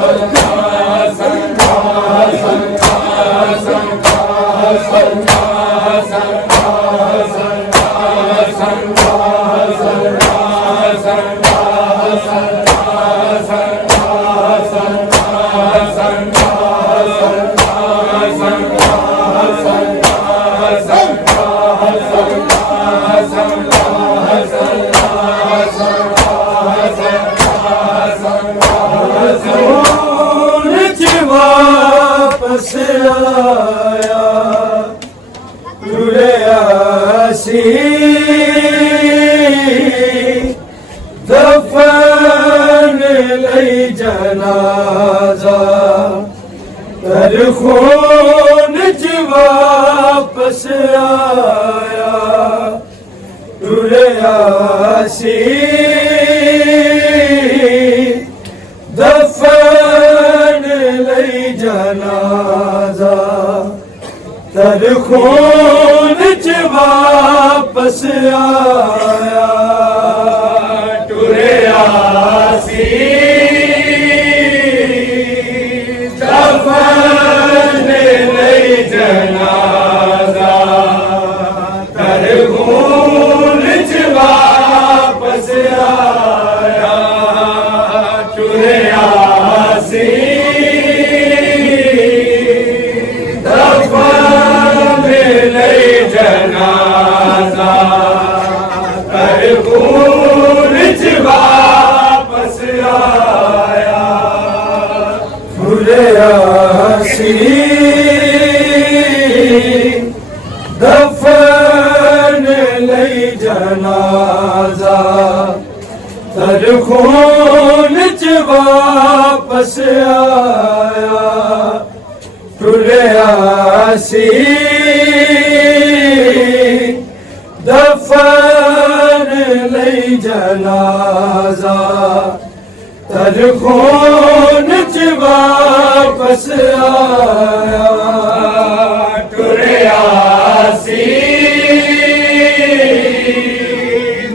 Good. आया टुरिया सी दफन लई जनाजा कर खून च वापस आया टुरिया सी दफन लई जनाजा कर खून च वापस आया टुरिया सी दफन लई जनाजा कर खून च वापस आया टुरिया सी दफन लई जनाजा कर खून च वापस आया टुरिया सी दफन लई जनाजा कर खून च वापस आया टुरिया सी दफन लई जनाजा कर खून च वापस आया टुरिया सी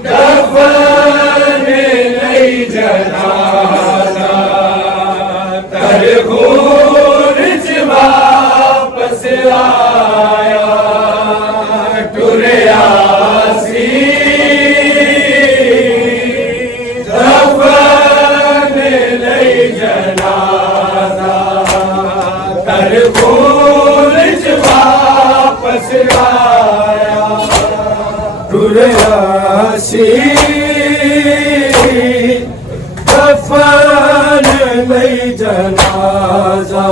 दफन लई जनाजा कर खून च वापस आया टुरिया सी दफन लई जनाजा कर खून च वापस आया टुरिया सी दफन लई जनाजा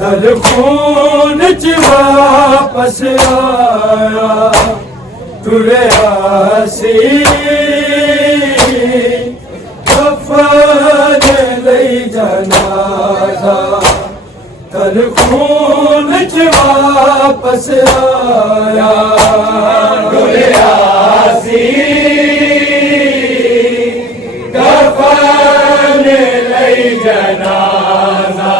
कर खून च वापस आया टुरिया सी दफन लई जनाजा कर खून च वापस आया टुरिया सी दफन लई जनाजा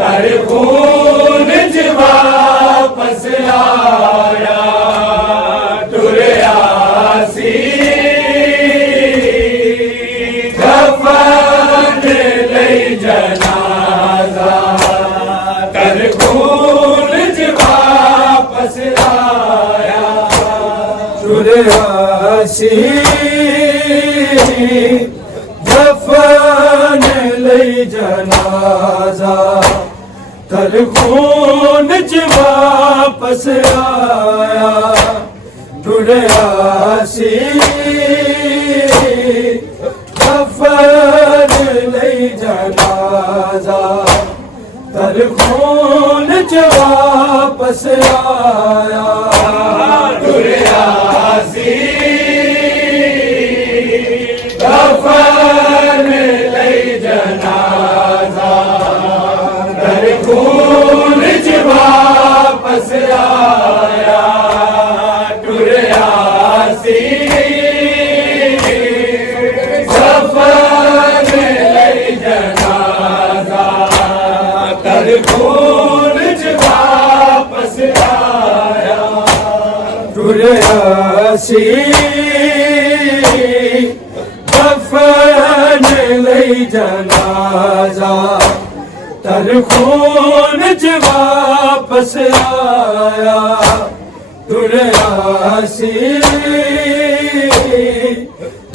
कर खून च वापस आया टुरिया सी दफन लई जनाजा कर खून च वापस आया टुरिया सी दफन लई जनाजा कर खून च वापस आया टुरिया सी दफन लई जनाजा कर खून च वापस आया टुरिया सी दफन लई जनाजा कर खून च वापस आया टुरिया सी दफन लई जनाजा कर खून च वापस आया टुरिया सी दफन लई जनाजा कर खून च वापस आया टुरिया सी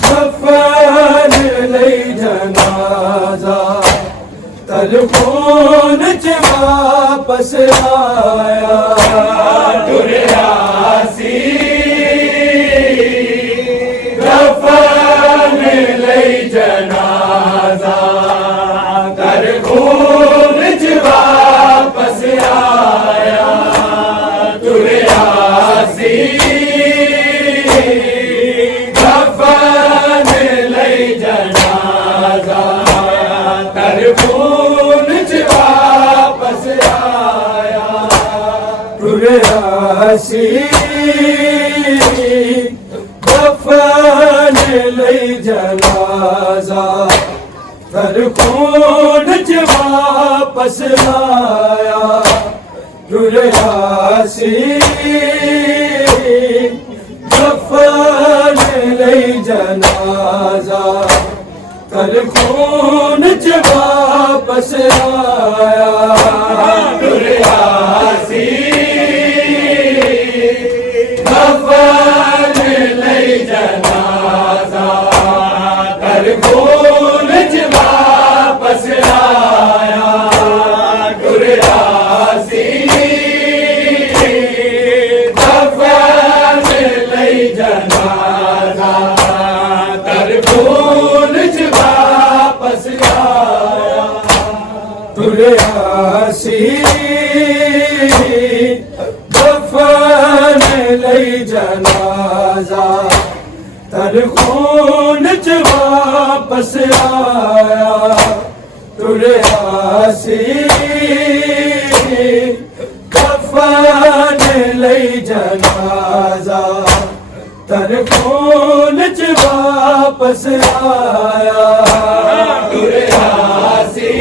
दफन लई जनाजा कर खून च वापस आया टुरिया सी दफन लई जनाजा कर खून च वापस खून च वापस आया टुरिया सी दफन लई जनाजा कर खून च वापस आया टुरिया सी दफन लई जनाजा कर खून च वापस आया टुरिया सी दफन लई जनाजा कर खून च वापस आया टुरिया सी दफन लई जनाजा कर खून च वापस आया टुरिया सी दफन लई जनाजा तर खून च वापस आया टुरिया सी दफन लई जनाजा तर खून च वापस आया टुरिया सी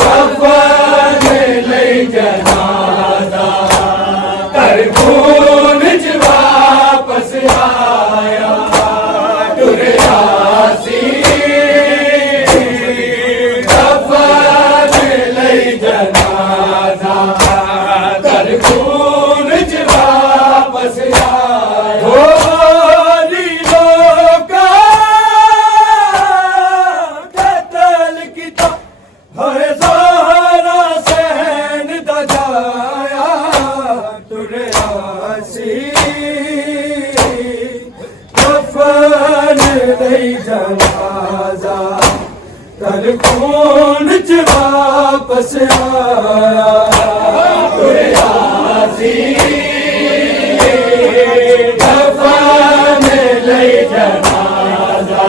दफन लई जनाजा तर खून च वापस आया टुरिया सी दफन लई जनाजा तर खून च वापस आया होरी लोका कतल किता है ज़हरा सहन दा जाया टुरिया सी दफन लई जनाजा कर खून च वापस आया टुरिया सी दफन लई जनाजा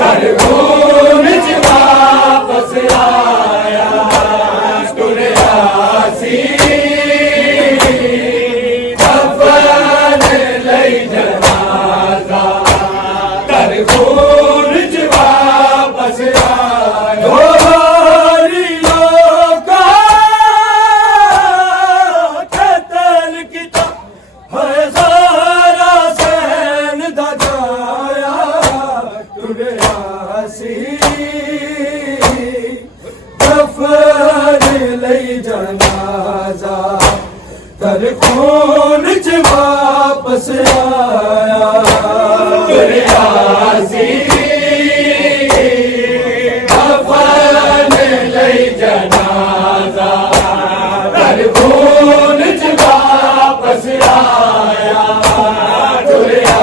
कर खून च वापस आया टुरिया सी दफन लई जनाजा कर खून च वापस आया होरी लोका कतल किता है ज़हरा सहन दा जाया टुरिया सी दफन लई जनाजा कर खून च वापस आया टुरिया सी दफन लई जनाजा कर खून च वापस आया टुरिया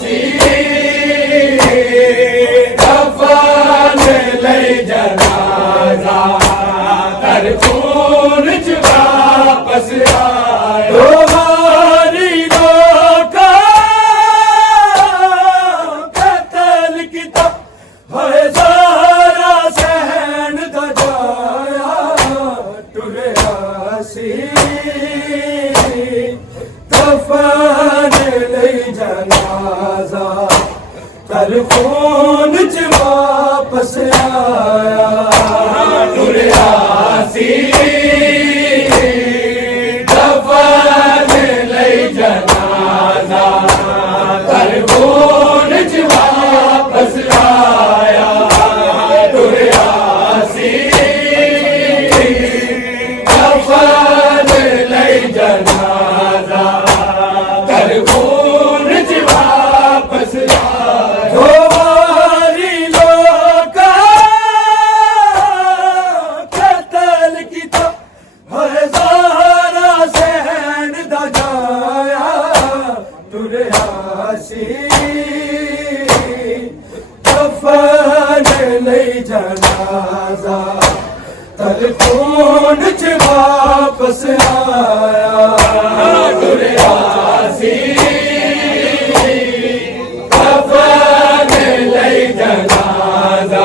सी दफन लई जनाजा कर खून च वापस आया होरी लोका कतल किता है ज़हरा सहन दा जाया टुरिया सी दफन लई जनाजा कर खून च वापस आया टुरिया सी दफन लई जनाजा कर खून च वापस आया टुरिया सी दफन लई जनाजा कर खून च वापस आया होरी लोका कतल किता है ज़हरा सहन दा जाया टुरिया सी दफन लई जनाजा तर खून च वापस आया टुरिया सी दफन लई जनाजा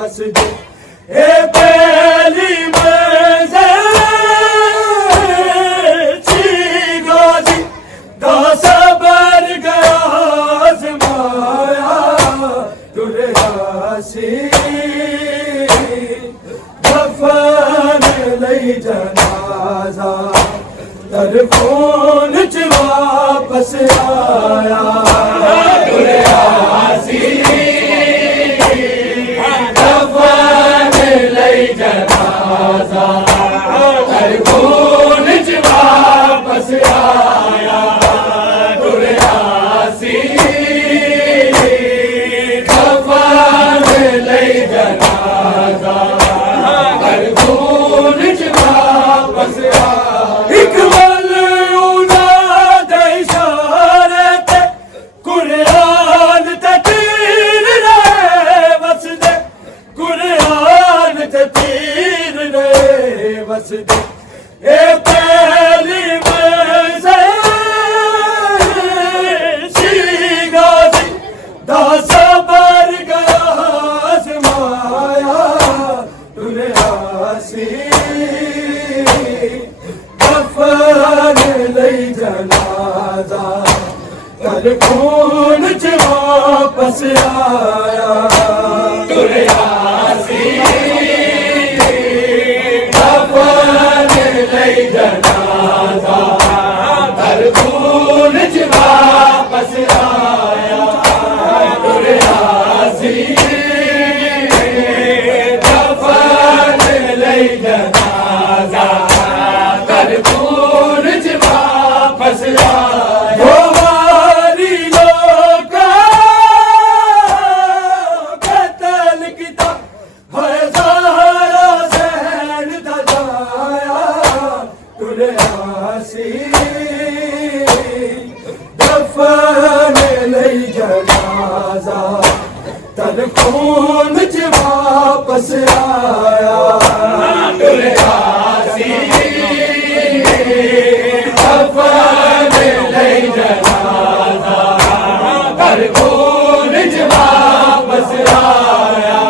वसदे ए पहली मंज़िल थी गाज़ी दा सबर गया आज़माया टुरियासी दफन लई जनाजा तरफोन च वापस आया टुरियासी दफन लई जनाजा तरफोन च वापस आया टुरियासी दफन लई जनाजा तरफोन च वापस आया ए पहली मंज़िल थी गाज़ी दा सबर गया आज़माया टुरियासी दफन लई जनाजा तरफोन च वापस आया टुरियासी जनाजा तरफोन च वापस आया टुरियासी दफन लई जनाजा तरफोन च वापस आया वारी लोका कत्ल किता है ज़हरा ज़हन दा जाया टुरियासी दफन लई जनाजा तरफोन च वापस आया टुरियासी दफन लई जनाजा तरफोन च वापस आया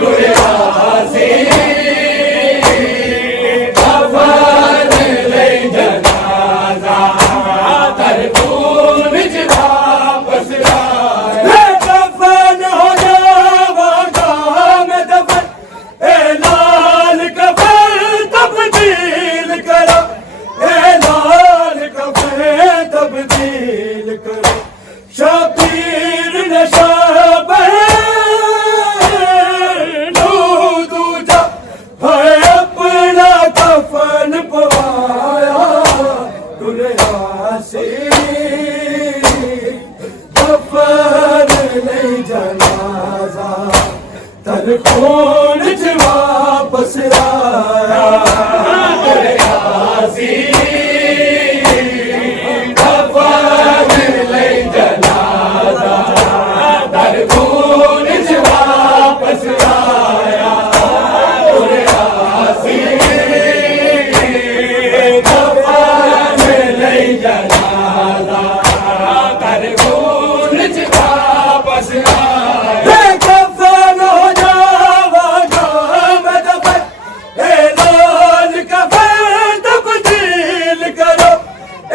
टुरियासी दफन लई जनाजा तरफोन च वापस आया दफन हो जावागा मैं दफन ए लाल कफन तब्दील करो ए लाल कफन तब्दील करो शबीर नशाबह दूजा है अपना कफन पवाया टुरियासी दफन लई जनाजा तरफोन च वापस आया टुरियासी दफन लई जनाजा तरफोन च वापस आया टुरियासी दफन लई जनाजा तरफोन च वापस आया दफन हो जावागा मैं दफन ए लाल कफन तब्दील करो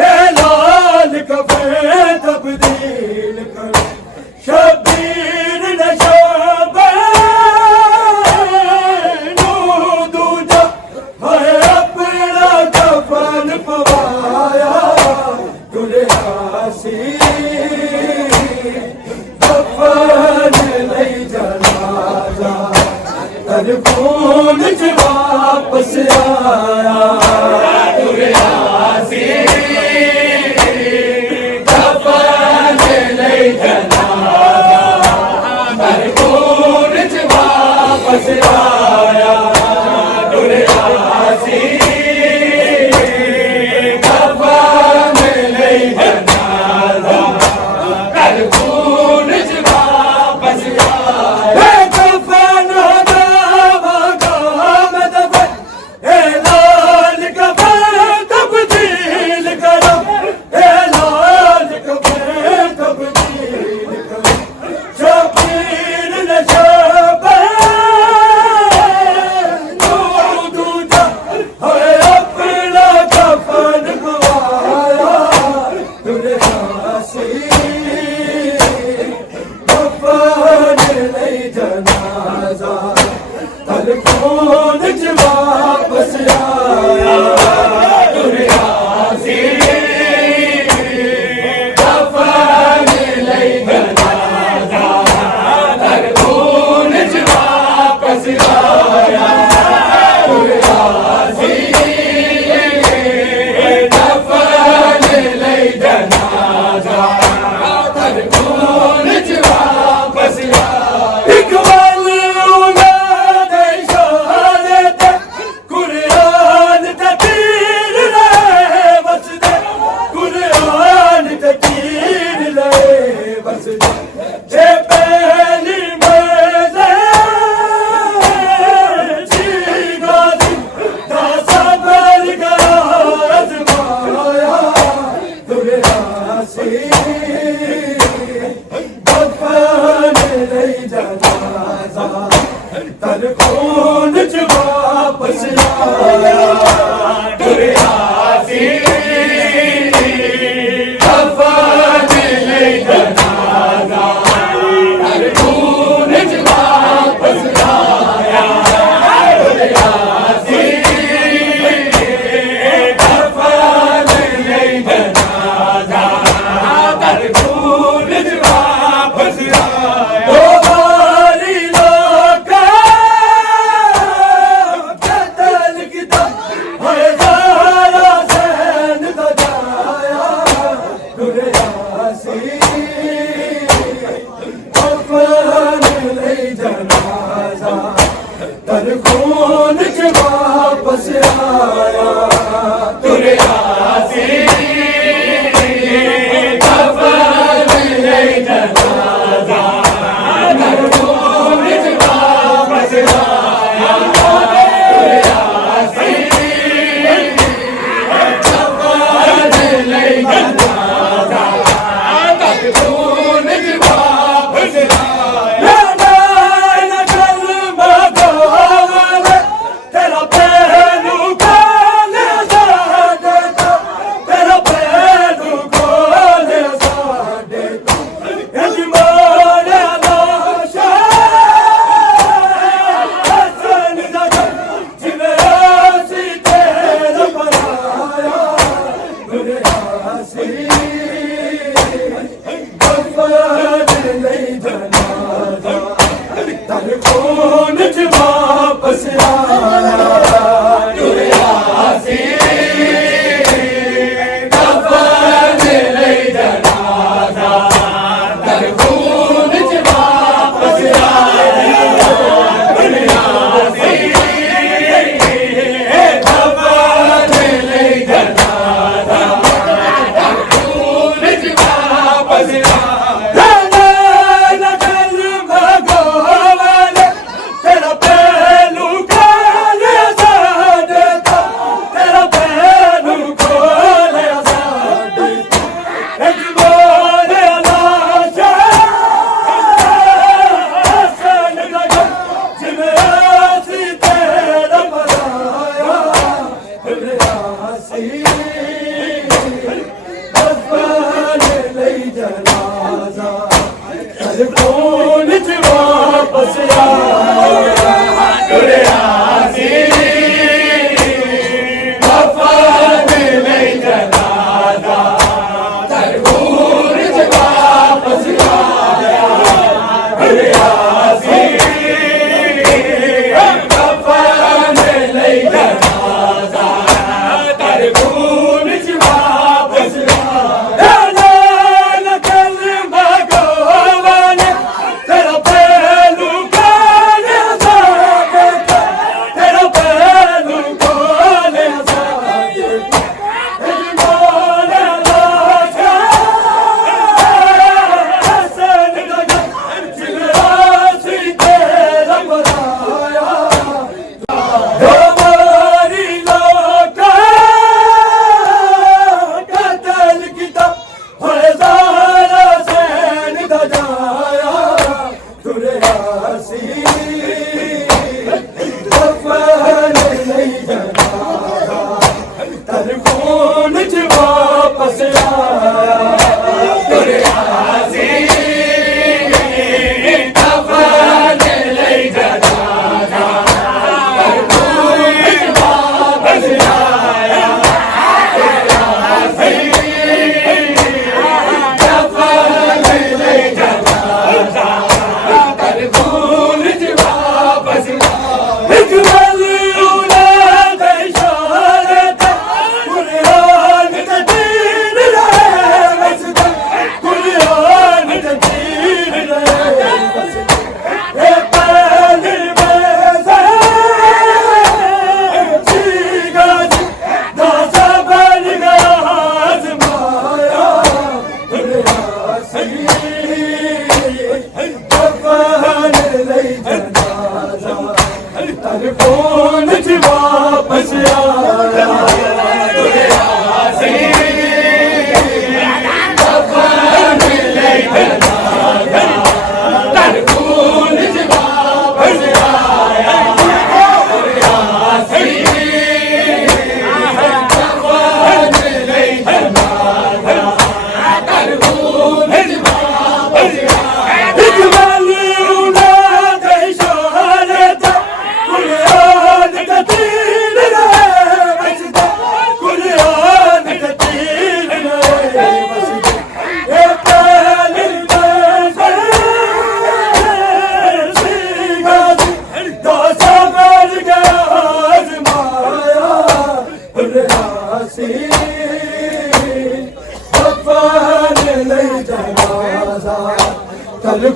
ए लाल कफन तब्दील करो शबीर नशाबह दूजा है अपना कफन पवाया टुरियासी दफन लई जनाजा तरफोन च वापस आया टुरियासी दफन लई जनाजा तरफोन च वापस आया टुरियासी दफन लई जनाजा तरफोन च वापस आया दफन हो जावागा मैं दफन ए लाल कफन तब्दील करो ए लाल कफन तब्दील करो शबीर नशाबह खून च वापस आया तुरिया सी कफन ले जनाजा तर खून च वापस आया तुरिया सी कफन ले जनाजा तर खून च वापस आया तर खून च वापस आया तुरिया सी कफन ले जनाजा तर खून च वापस आया तुरिया सी कफन ले जनाजा तर खून च वापस आया तर खून च वापस आया तुरिया सी कफन ले जनाजा तर खून च वापस आया तुरिया सी कफन ले जनाजा तर खून च वापस आया तर खून च वापस आया तुरिया सी कफन ले जनाजा तर खून च वापस आया तुरिया सी कफन ले जनाजा तर खून च वापस आया तर खून च वापस आया तुरिया सी कफन ले जनाजा तर खून च वापस आया तुरिया सी कफन ले जनाजा तर खून च वापस आया तर खून च वापस आया तुरिया सी कफन ले जनाजा तर खून च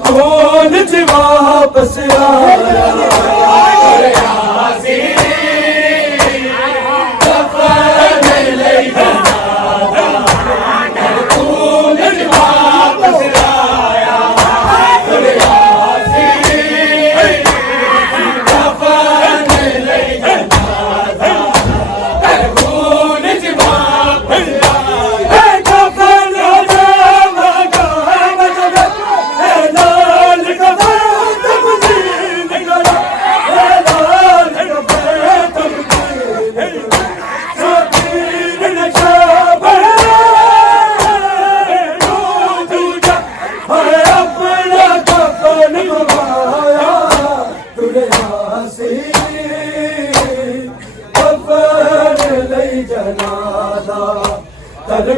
खून च वापस आया तुरया सी कफन लई जनाजा खून च वापस आया तुरया सी कफन लई जनाजा खून च वापस आया कफन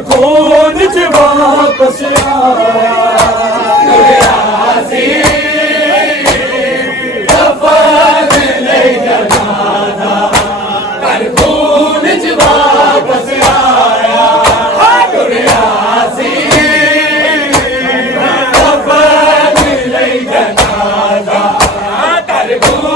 खून च वापस आया तुरया सी कफन लई जनाजा कर खून च वापस आया तुरया सी कफन लई जनाजा कर खून